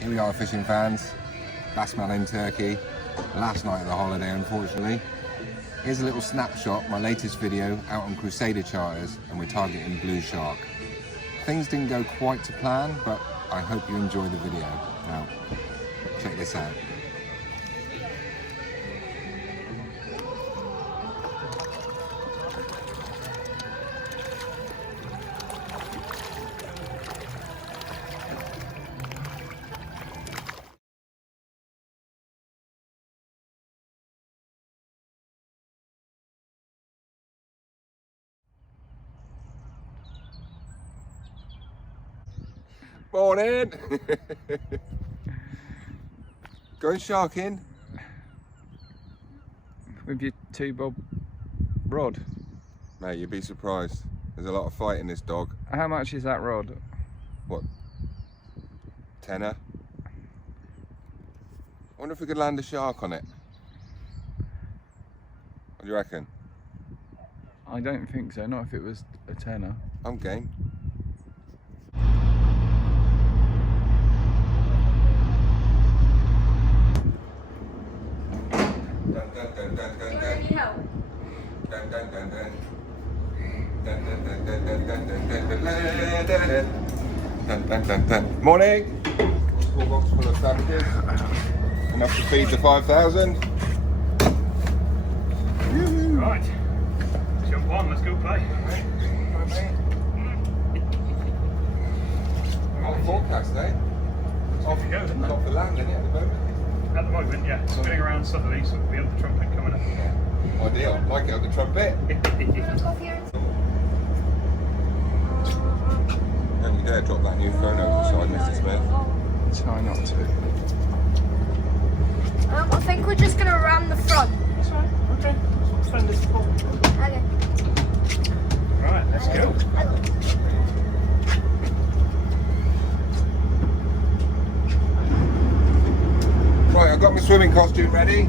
Here we are, fishing fans. Bassman in Turkey. Last night of the holiday, unfortunately. Here's a little snapshot, my latest video out on Crusader charters, and we're targeting blue shark. Things didn't go quite to plan, but I hope you enjoy the video. Now, check this out. Morning! Going sharking? With your 2-bob rod? Mate, you'd be surprised. There's a lot of fight in this dog. How much is that rod? What? Tenner? I wonder if we could land a shark on it. What do you reckon? I don't think so, not if it was a tenner. I'm game. Morning! Small box full of sandwiches. Enough to feed the 5,000. Right, jump on, let's go play. Hot forecast, eh? Off you go, isn't it? Off the land, isn't it, at the moment? At the moment, yeah. Spinning around southerly, so we have the trumpet coming up. Yeah. Ideal. Like it on the trumpet. Don't you dare drop that new phone over the side, Mr. Smith. Try not to. I think we're just going to ram the front. That's right, okay. That's what Fender's for. Okay. Right, let's go. Right, I've got my swimming costume ready.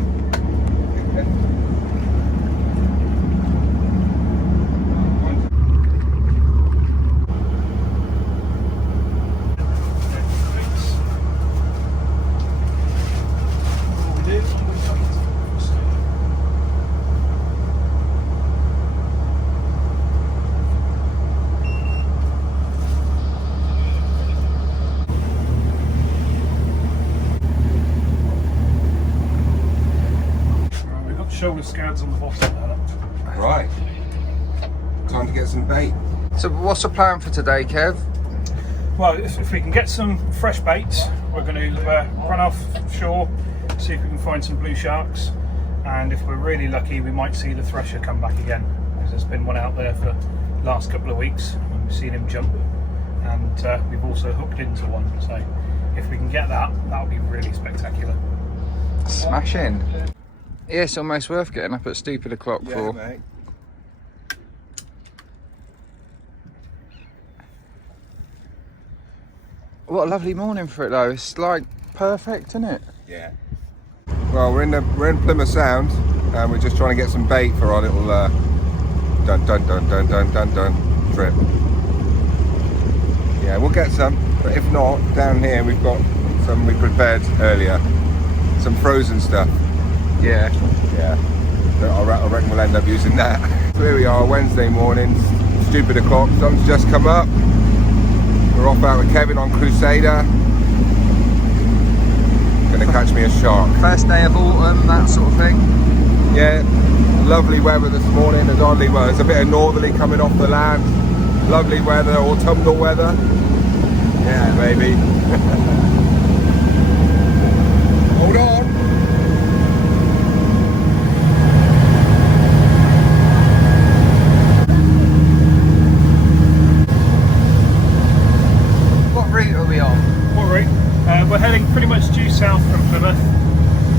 Shoulder scads on the bottom there. Right. Time to get some bait. So what's the plan for today, Kev? Well, if we can get some fresh baits, we're going to run off shore, see if we can find some blue sharks, and if we're really lucky, we might see the thresher come back again, because there's been one out there for the last couple of weeks, and we've seen him jump, and we've also hooked into one, so if we can get that, that would be really spectacular. Smashing. Yeah, it's almost worth getting up at stupid o'clock for. Mate. What a lovely morning for it though. It's like perfect, isn't it? Yeah. Well, we're in Plymouth Sound, and we're just trying to get some bait for our little dun dun dun dun dun dun dun trip. Yeah, we'll get some, but if not, down here we've got some we prepared earlier, some frozen stuff. Yeah. Yeah. I reckon we'll end up using that. So here we are, Wednesday morning, stupid o'clock. Sun's just come up. We're off out with Kevin on Crusader. Gonna catch me a shark. First day of autumn, that sort of thing. Yeah, lovely weather this morning. There's hardly, well, there's a bit of northerly coming off the land. Lovely weather, autumnal weather. Yeah, baby. Hold on. What route are we on? What route? We're heading pretty much due south from Plymouth.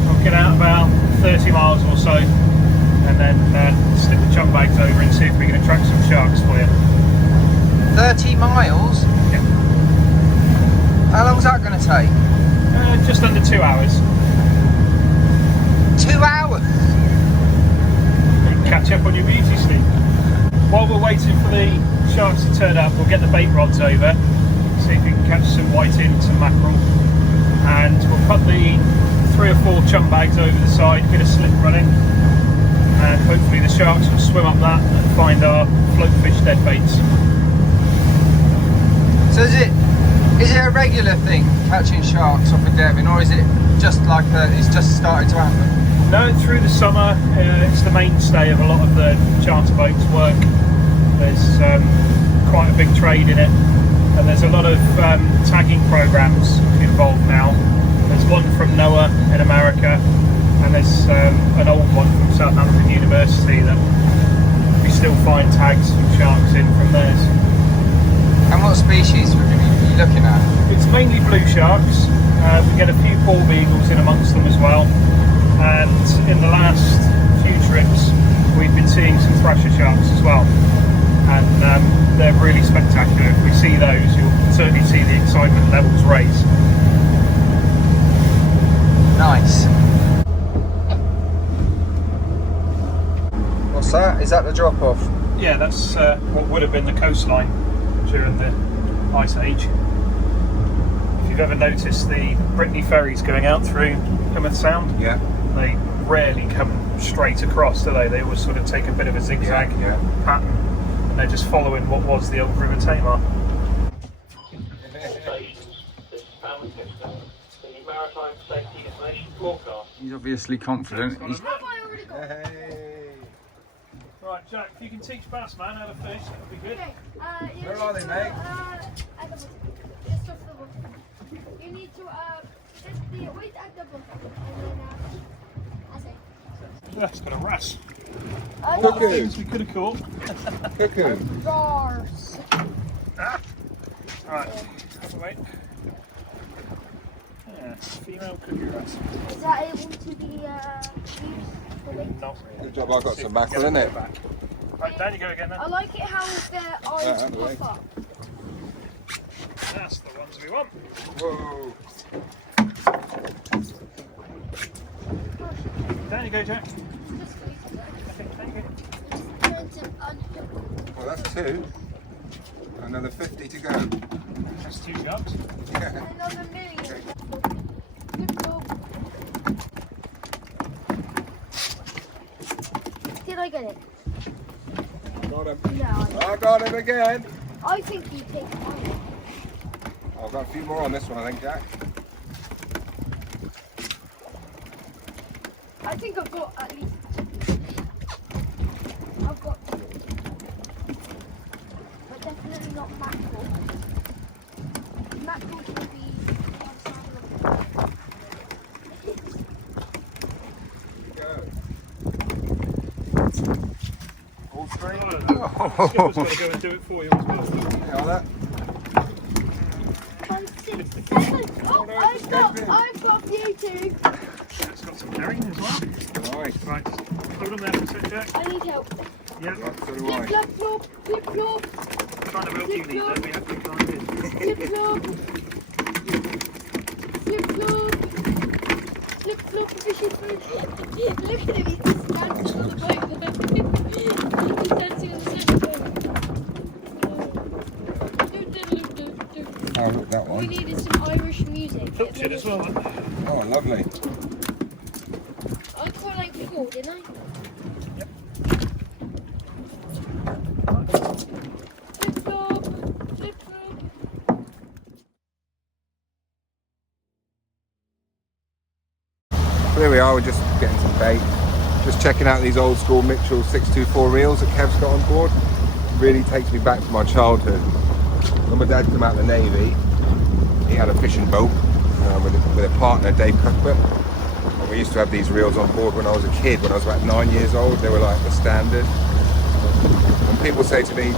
We'll get out about 30 miles or so, and then stick the chum bags over and see if we can attract some sharks for you. 30 miles? Yeah. How long's that going to take? Just under 2 hours. 2 hours? Catch up on your beauty sleep. While we're waiting for the sharks to turn up, we'll get the bait rods over, see if we can catch some whiting, some mackerel, cut the 3 or 4 chum bags over the side, get a slip running, and hopefully the sharks will swim up that and find our float fish dead baits. So is it a regular thing, catching sharks off of Devon, or is it just like it's just started to happen? No, through the summer, it's the mainstay of a lot of the charter boats' work. There's quite a big trade in it, and there's a lot of tagging programs involved now. There's one from NOAA in America, and there's an old one from Southampton University that we still find tags from sharks in from theirs. And what species would you be looking at? It's mainly blue sharks. We get a few bald eagles in amongst them as well, and in the last few trips we've been seeing some thresher sharks as well, and they're really spectacular. If we see those, you'll certainly see the excitement levels raise. Nice. What's that? Is that the drop off? Yeah, that's what would have been the coastline during the Ice Age. If you've ever noticed the Brittany ferries going out through Plymouth Sound, Yeah. they rarely come straight across, do they? They always sort of take a bit of a zigzag pattern, and they're just following what was the old River Tamar. He's obviously confident. He's... Right, Jack, if you can teach Bassman how to fish, that would be good. Okay, Where are they, mate? At the bottom. Just off the bottom. You need to just the weight at the bottom. And then that's it. That's got a wrasse. Cuckoo. Things we could have caught. Cuckoo. Roars. Right, have a wait. Yeah, female cuckoo wrasse. Is that able to be used for weight? Not really. Good job, I've got some mackerel in it. Right, down you go again then. I like it how their eyes out of the way. pop up. That's the ones we want. Whoa. Down you go, Jack. Just squeeze it. Okay, down you go. Just turn to unhook. Well, that's 2. Another 50 to go. That's 2 sharks. Yeah. Another million. Good job. Did I get it? Got him. No. I got him again. I think you take one. I've got a few more on this one, I think, Jack. I think I've got at least. I've got 2. But definitely not mackerel. Mackerel should be Go. All 3. Skipper's got to go and do it for you as well. Yeah, all that. 5, 6, 7. Oh, I've got a few too. It's got some herring as well. Nice. Right, just hold them there for a sec, Jack. I need help. Yeah, So do Flip, I. flop, flop, flip, flop, trying to help you need that, we have to climb in. flip, flop. Flip, flop. Flip, flop, fishy fish. Look at him, he's just dancing on the boat. He's dancing on the side of the boat. Oh, look, that We one. needed some Irish music. Hooked it as well. Oh, lovely. I quite like the call, didn't I? Yep. Flip flop, flip flop. There we are, we're just getting some bait. Just checking out these old school Mitchell 624 reels that Kev's got on board. Really takes me back to my childhood. When my dad came out of the Navy, he had a fishing boat with a partner, Dave Cuthbert. And we used to have these reels on board when I was a kid, when I was about 9 years old. They were like the standard. And people say to me,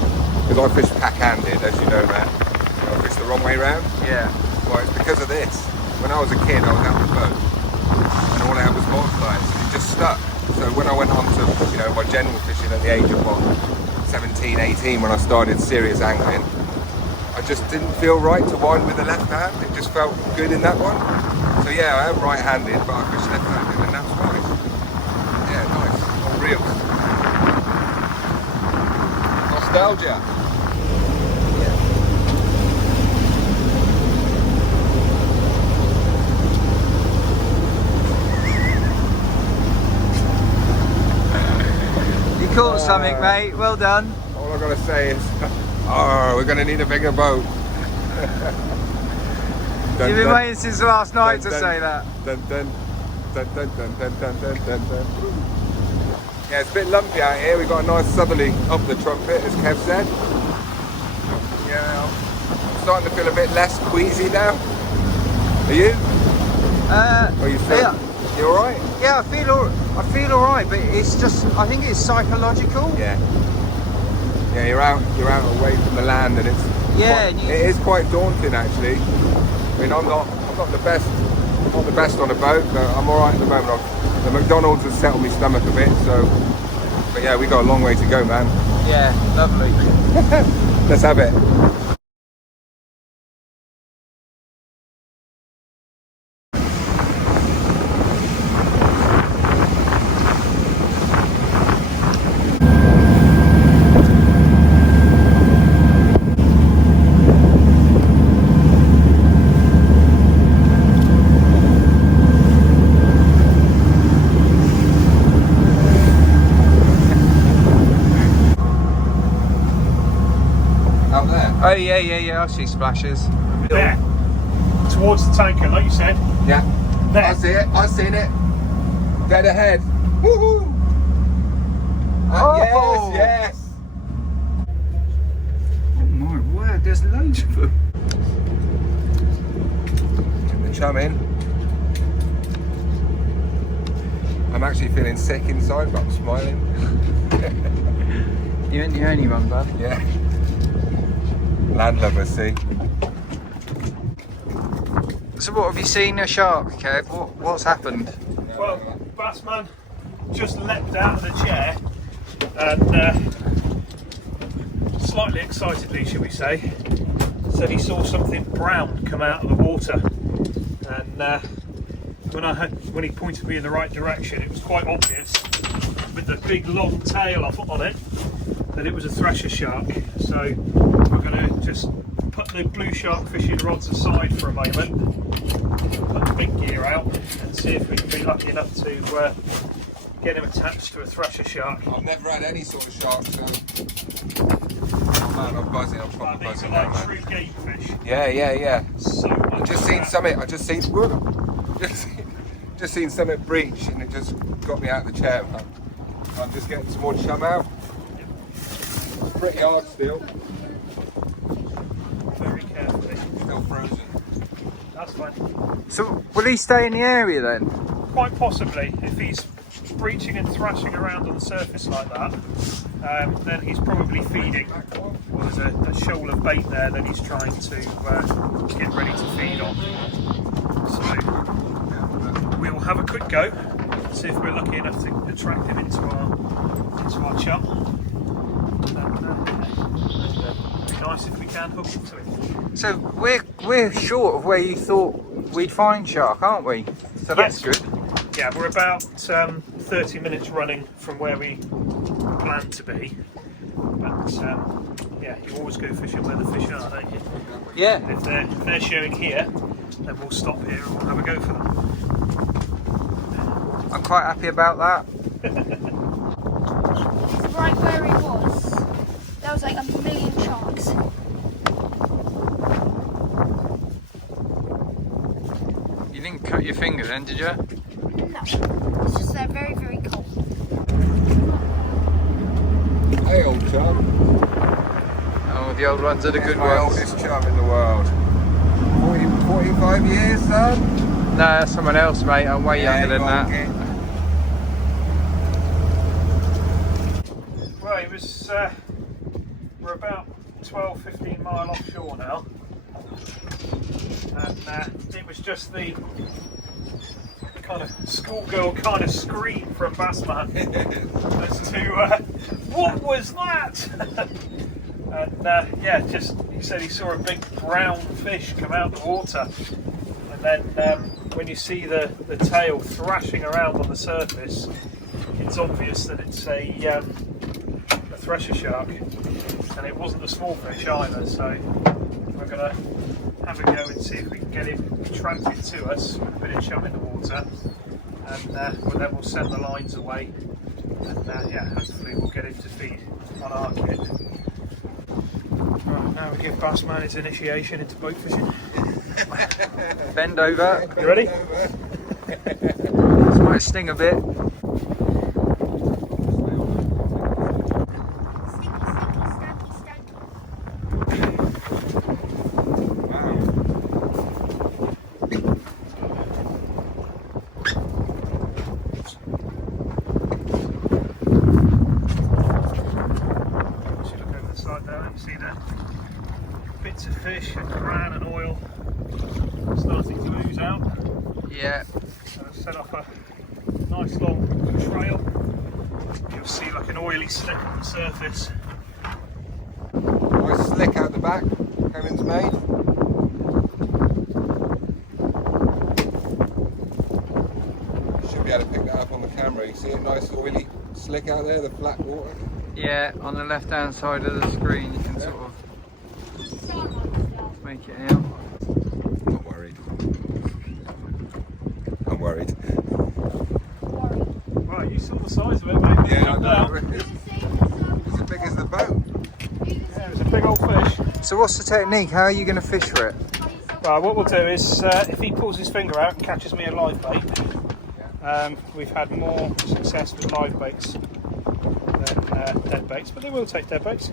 because I fish pack-handed, as you know, Matt, I fish the wrong way round. Yeah. Well, it's because of this. When I was a kid, I was out on the boat, and all I had was multipliers, and it just stuck. So when I went on to, my general fishing at the age of 17, 18, when I started serious angling, I just didn't feel right to wind with the left hand. It just felt good in that one. So yeah, I am right-handed, but I fish left-handed, and that's why. Yeah, nice. On reels. Nostalgia. something, mate. Well done. All I've got to say is, oh, we're going to need a bigger boat. You've been waiting since last night to say that. Yeah, it's a bit lumpy out here. We've got a nice southerly up the trumpet, as Kev said. Yeah, I'm starting to feel a bit less queasy now. Are you? Are you feel? Yeah. You all right? Yeah, I feel all right, but it's just, I think it's psychological. Yeah. Yeah, you're out away from the land, and it's it is quite daunting actually. I mean, I'm not the best on a boat, but I'm all right at the moment. The McDonald's has settled my stomach a bit, so. But yeah, we got a long way to go, man. Yeah, lovely. Let's have it. Oh yeah, I see splashes. There, towards the tanker, like you said. Yeah. There. I see it. I've seen it. Dead ahead. Woohoo! Oh. Yes. Oh my word, there's loads of them. Get the chum in. I'm actually feeling sick inside, but I'm smiling. You ain't the only one, bud. Yeah. Landlubbers, see. So what, have you seen a shark, Kev? What's happened? Well, Bassman just leapt out of the chair and slightly excitedly, shall we say, said he saw something brown come out of the water. And when he pointed me in the right direction, it was quite obvious with the big long tail on it that it was a thresher shark. So we're going to just put the blue shark fishing rods aside for a moment, put the big gear out and see if we can be lucky enough to get him attached to a thresher shark. I've never had any sort of shark, so. Oh man, I'm buzzing. I'm proper These buzzing are now, like man. true game fish. Yeah. So I've just seen something. Just seen something breach, and it just got me out of the chair. Man. I'm just getting some more chum out. It's pretty hard still. very carefully. Still frozen. That's fine. So will he stay in the area then? Quite possibly, if he's breaching and thrashing around on the surface like that, then he's probably feeding. Well, there's a shoal of bait there that he's trying to get ready to feed on. So we'll have a quick go, see if we're lucky enough to attract him into our chum. And it'd be nice if we can hook into it. So we're short of where you thought we'd find shark, aren't we? So that's Yes. good. Yeah, we're about 30 minutes running from where we plan to be. But yeah, you always go fishing where the fish are, don't you? Yeah. If they're showing here, then we'll stop here and we'll have a go for them. I'm quite happy about that. Right where he was, there was like a million sharks. You didn't cut your finger then, did you? No, it's just they're very, very cold. Hey, old chum. Oh, the old ones are the good My ones. oldest chum in the world. 45 years, son? No, that's someone else, mate. I'm way younger than that. Well, it was, we're about 12-15 mile offshore now. And it was just the kind of schoolgirl kind of scream from Bassman as to what was that? And yeah, just he said he saw a big brown fish come out the water, and then when you see the tail thrashing around on the surface, it's obvious that it's a thresher shark, and it wasn't a small fish either. So we're gonna have a go and see if we can get him attracted to us with a bit of chum in the water, and well, then we'll send the lines away And yeah, hopefully we'll get him to feed on our kit. Right, now we give Bassman his initiation into boat fishing. Bend over. You ready? This might sting a bit. See the bits of fish and bran and oil starting to ooze out. Yeah. So I've set off a nice long trail. You'll see like an oily slick on the surface. Nice slick out the back, Kevin's made. Should be able to pick that up on the camera. You see it nice oily slick out there, the flat water. Yeah, on the left hand side of the screen you can sort of make it out. Not worried. I'm worried. Right, you saw the size of it, mate. Yeah, I know. It's as big as the boat. Yeah, it's a big old fish. So what's the technique? How are you going to fish for it? Right, what we'll do is, if he pulls his finger out and catches me a live bait, we've had more success with live baits than dead baits, but they will take dead baits.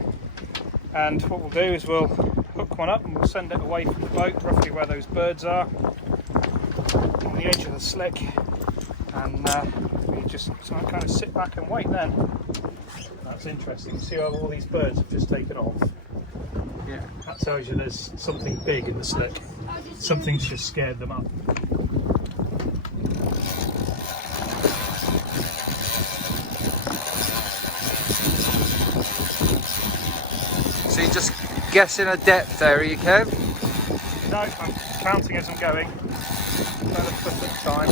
And what we'll do is we'll hook one up and we'll send it away from the boat, roughly where those birds are, on the edge of the slick, and we just kind of sit back and wait then. That's interesting. See how all these birds have just taken off? Yeah. That tells you there's something big in the slick. Something's just scared them up. So you're just guessing a depth there, are you, Kev? No, I'm counting as I'm going. About a foot at a time.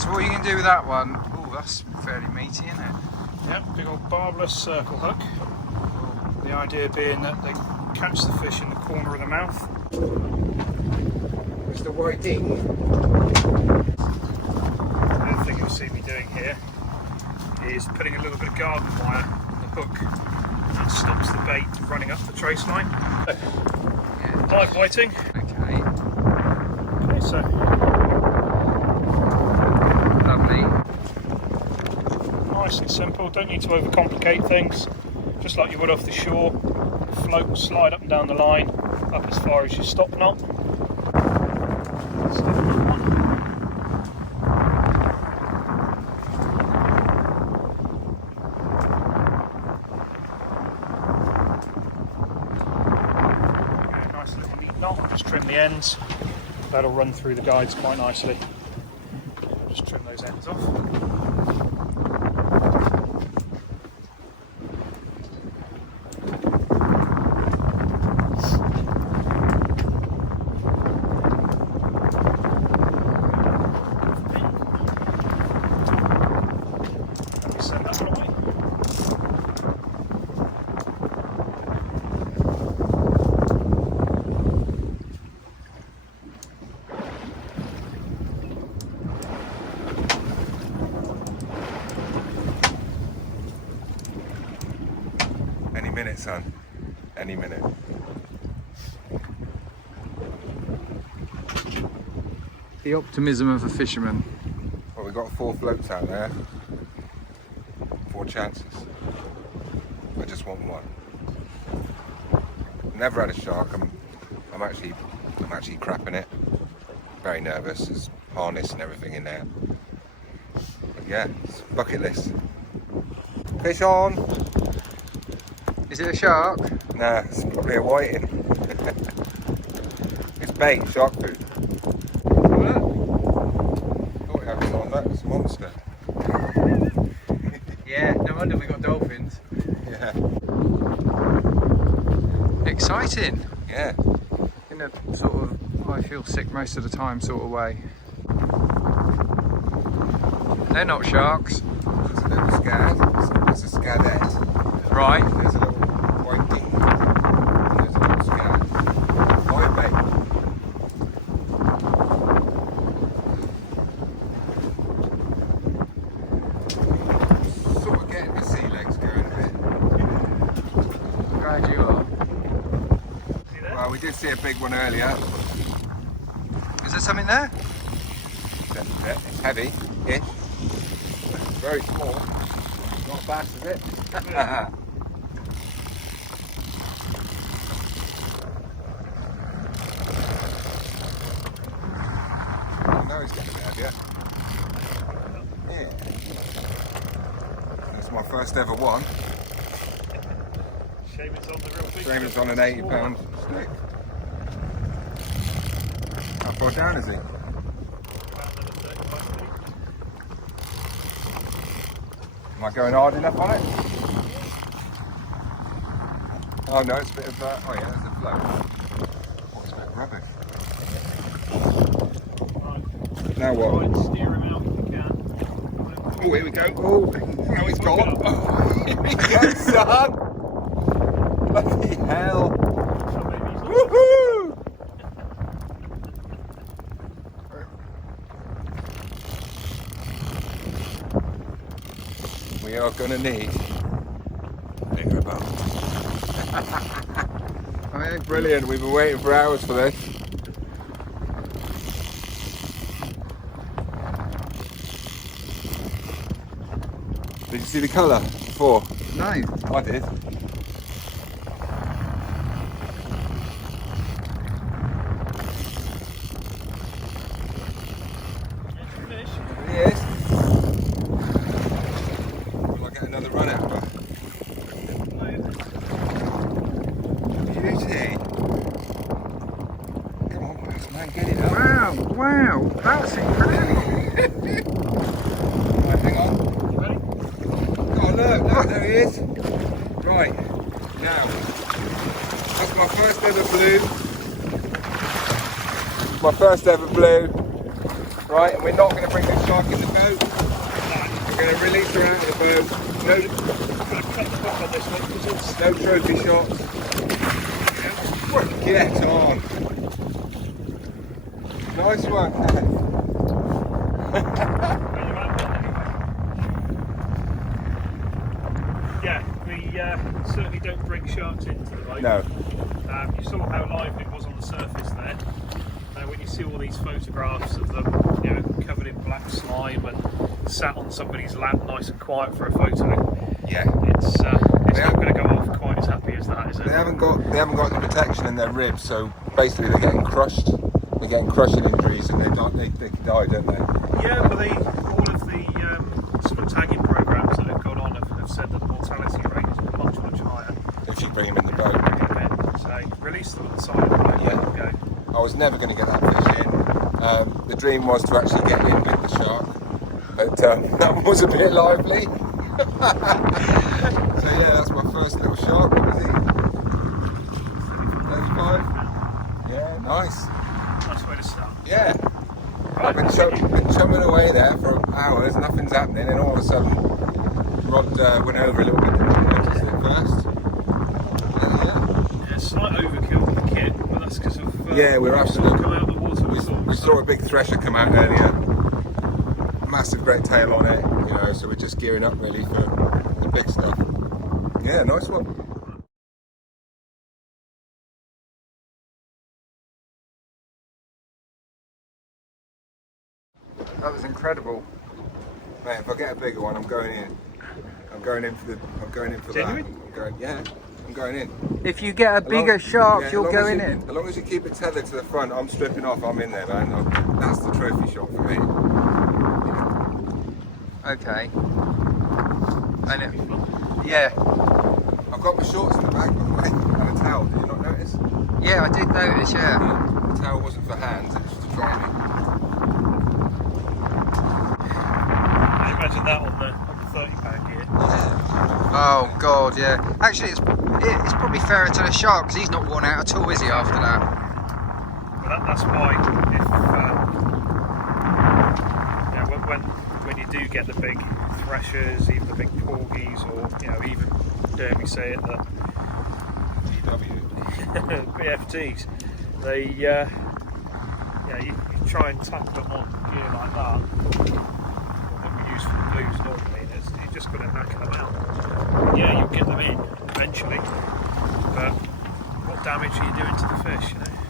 So what are you going to do with that one? Oh, that's fairly meaty, isn't it? Yep, big old barbless circle hook. The idea being that they catch the fish in the corner of the mouth. Mr. Whiting. The other thing you'll see me doing here is putting a little bit of garden wire on the hook. That stops the bait running up the trace line. Live whiting. Okay. Okay, so Lovely. nice and simple, don't need to overcomplicate things. Just like you would off the shore. Float will slide up and down the line, up as far as your stop knot. Nice little neat knot, just trim the ends. That'll run through the guides quite nicely. Just trim those ends off. Send that one away. Any minute, son. Any minute. The optimism of a fisherman. Well, we've got 4 floats out there. 4 chances. I just want one. Never had a shark. I'm actually crapping it. Very nervous. There's harness and everything in there. But yeah, it's bucket list. Fish on. Is it a shark? Nah, it's probably a whiting. It's bait, shark food. Thought we had it on that. It's a monster. Yeah, no wonder we got dolphins. Yeah. Exciting. Yeah. In a sort of, I feel sick most of the time sort of way. They're not sharks. It's a little scad. It's a scadette. Right. There's a little whiting. And there's a little scad. Live bait. glad you are. Well, we did see a big one earlier. Is there something there? It's heavy, ish. Very small. Not fast, is it? No, it's getting a bit heavier. Yeah. That's my first ever one. Shame it's on the real big. Shame it's on an 80-pound stick. How far down is he? Am I going hard enough on it? Oh no, it's a bit of oh yeah, it's a float. Oh, it's a bit of rubbish. Now what? Try and steer him out if you can. Oh, here we go. Oh, now he's gone. Oh, here we go, son. Bloody hell. Woohoo! We are going to need bigger boat. I mean, brilliant. We've been waiting for hours for this. Did you see the colour before? No. I did. Yes. Will I get another run out of her? Beauty. Come on, Bassman, get it up. Wow, wow, that's incredible. Right, hang on. Oh look, there he is. Right, now, that's my first ever blue. My first ever blue. Right, and we're not going to bring the shark in the boat. We're going to release her out of the boat. No trophy shots. Get on. Nice one. Yeah, we certainly don't bring sharks into the boat. No. You saw how lively it was on the surface there. When you see all these photographs of them, you know, covered in black slime and sat on somebody's lap, nice and quiet for a photo. Yeah. It's not going to go off quite as happy as that, is it? They haven't got the protection in their ribs, so basically they're getting crushed. They're getting crushing injuries, and they can die, don't they? Yeah, but all of the sort of tagging programs that have gone on have said that the mortality rate is much, much higher. If you bring them in the boat. So release them at the side of the boat. Yeah. Let them go. I was never going to get that fish in. The dream was to actually get in with the shark, but that one was a bit lively. So yeah, that's my first little shark. What was he? 35? Yeah, nice. Nice way to start. Yeah. I've been chumming away there for hours, nothing's happening, and all of a sudden, rod went over a little bit, didn't notice it first. Yeah, slight overkill with the kit, but that's because of Yeah, we're absolutely. come out of the water. We saw a big thresher come out earlier. Massive great tail on it, you know, so we're just gearing up really for the big stuff. Yeah, nice one. That was incredible. Mate, if I get a bigger one, I'm going in. I'm going in for Genuine? that. I'm going in. If you get a bigger shark, you're going in. As long as you keep it tethered to the front, I'm stripping off, I'm in there, man. That's the trophy shot for me. Okay. Yeah. I've got my shorts in the bag, by the way, and a towel. Did you not notice? Yeah, I did notice, yeah. The towel wasn't for hands, it was to dry me. Imagine that on the 30-pound gear. Oh god, yeah. Actually, it's probably fairer to the shark because he's not worn out at all, is he? After that. Well, that's why if when you do get the big threshers, even the big porgies, or even dare we say it, the BFTs, they you try and tackle them on gear like that. That we use for the blues normally. You're just going to knacker them out. Yeah, you'll get them in eventually. damage are you doing to the fish, you know?